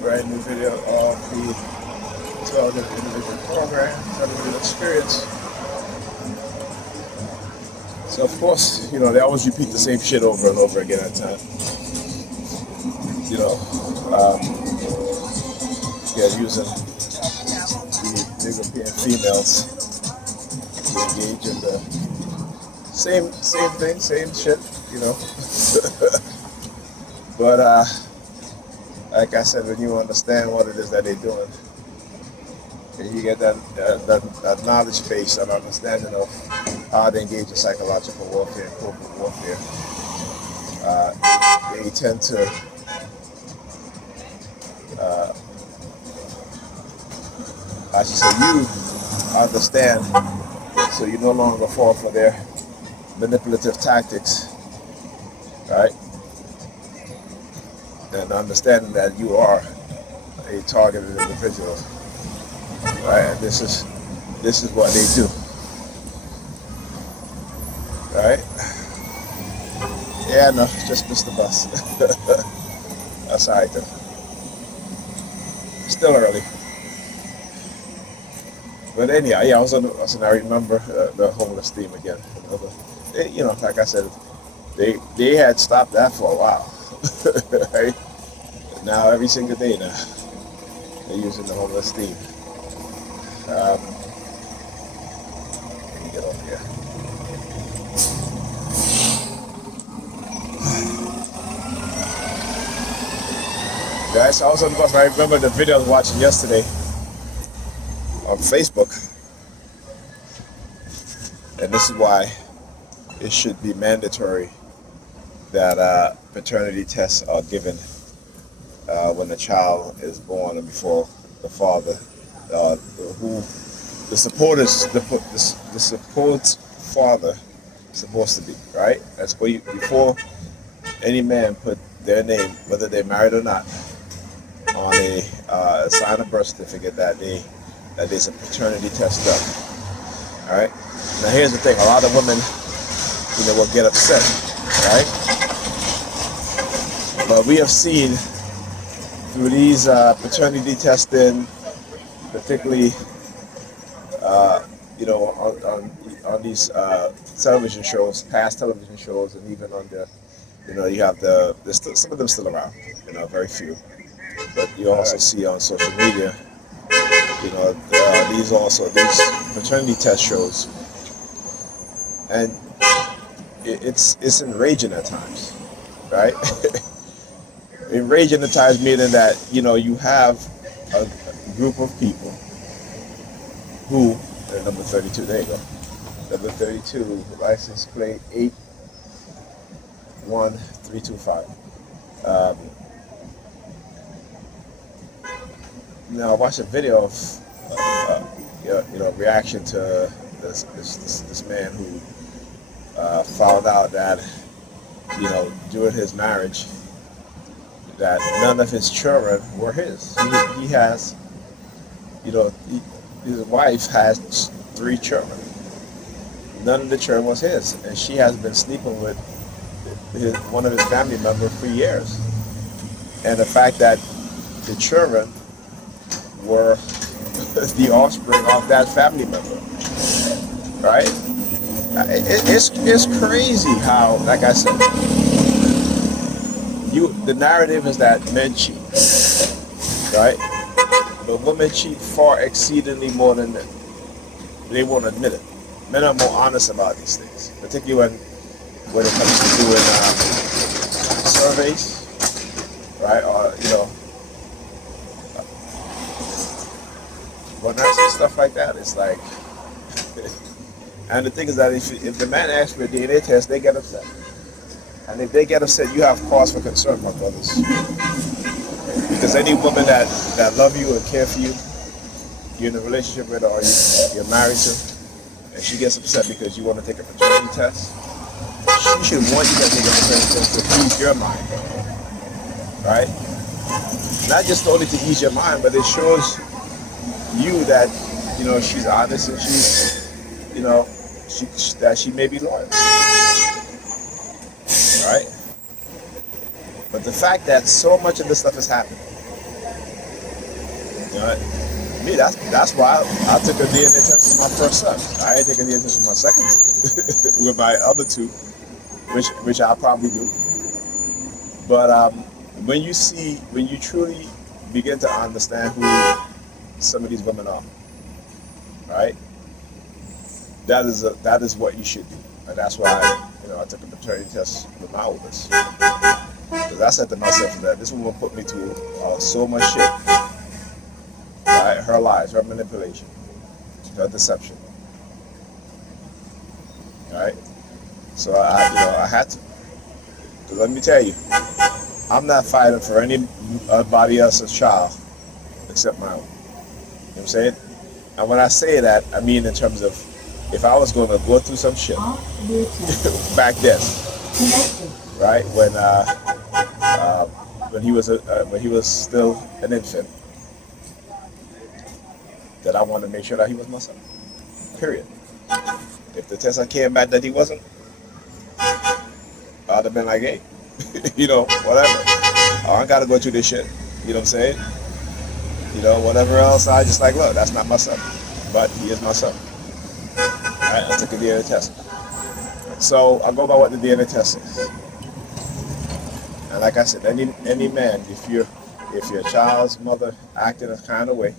brand new video of the 12 individual program, 12 individual experience. So of course, they always repeat the same shit over and over again at times. Um, using the European females to engage in the same thing, same shit. But like I said, when you understand what it is that they're doing, and you get that knowledge base and understanding of how they engage in psychological warfare and corporate warfare, they tend to I should say you understand, so you no longer fall for their manipulative tactics, right? And understanding that you are a targeted individual, right? And this is what they do, right? Yeah, no, just missed the bus. That's all right though. Still early. But anyhow, yeah, I remember the homeless theme again. Like I said, they had stopped that for a while, right? Now every single day now, they're using the homeless theme. Let me get over here. Guys, I was on the bus. I remember the video I was watching yesterday on Facebook, and this is why it should be mandatory that paternity tests are given when the child is born and before the father, the supposed father is supposed to be, right? That's where before any man put their name, whether they're married or not, on a sign a birth certificate that there's a paternity test done. All right. Now here's the thing: a lot of women, will get upset, right? But we have seen through these paternity testing, particularly, on these television shows, past television shows, and even on the, you have some of them still around, very few. But you also see on social media, these paternity test shows, and it's enraging at times, right? Enraging at times meaning that you have a group of people who, number 32, there you go, number 32, license plate 81325. Now I watched a video of reaction to this man who found out that during his marriage that none of his children were his. He has his wife has 3 children. None of the children was his, and she has been sleeping with one of his family members for years. And the fact that the children were the offspring of that family member, right? It's crazy how, like I said, the narrative is that men cheat, right? But women cheat far exceedingly more than men. They won't admit it. Men are more honest about these things, particularly when it comes to doing surveys, right? Or when I see stuff like that, it's like, and the thing is that if the man asks for a DNA test, they get upset. And if they get upset, you have cause for concern, my brothers. Because any woman that love you and care for you, you're in a relationship with her or you're married to, and she gets upset because you want to take a paternity test, she should want you to take a paternity test to ease your mind, right? Not just only to ease your mind, but it shows you that she's honest and she's that she may be loyal, right? But the fact that so much of this stuff is happening, You know, me, that's why I took a DNA test with my first son. I ain't taking a DNA test with my second, with my other two, which I'll probably do. But when you truly begin to understand who some of these women are, right? That is what you should do, and that's why I took a paternity test with my oldest. Because I said to myself that this woman put me through so much shit, right? Her lies, her manipulation, her deception, right? So I had to. Because let me tell you, I'm not fighting for anybody else's child except my own. You know what I'm saying? And when I say that, I mean in terms of if I was going to go through some shit back then, right? When he was still an infant, that I wanted to make sure that he was my son. Period. If the test came back that he wasn't, I'd have been like, hey, whatever. I gotta go through this shit. You know what I'm saying? Whatever else, I just like, look, that's not my son, but he is my son. Right? I took a DNA test. So I go by what the DNA test says. And like I said, any man, if your child's mother acted a kind of way,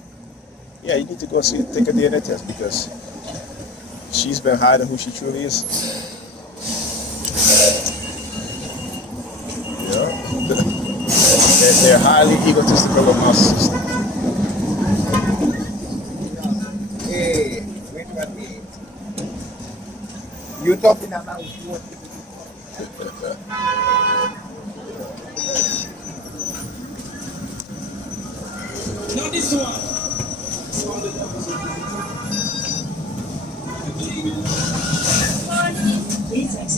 yeah, you need to go take a DNA test because she's been hiding who she truly is. They're highly egotistical amongst. Hey, wait 1 minute. You talking about what? No, this one. Please exit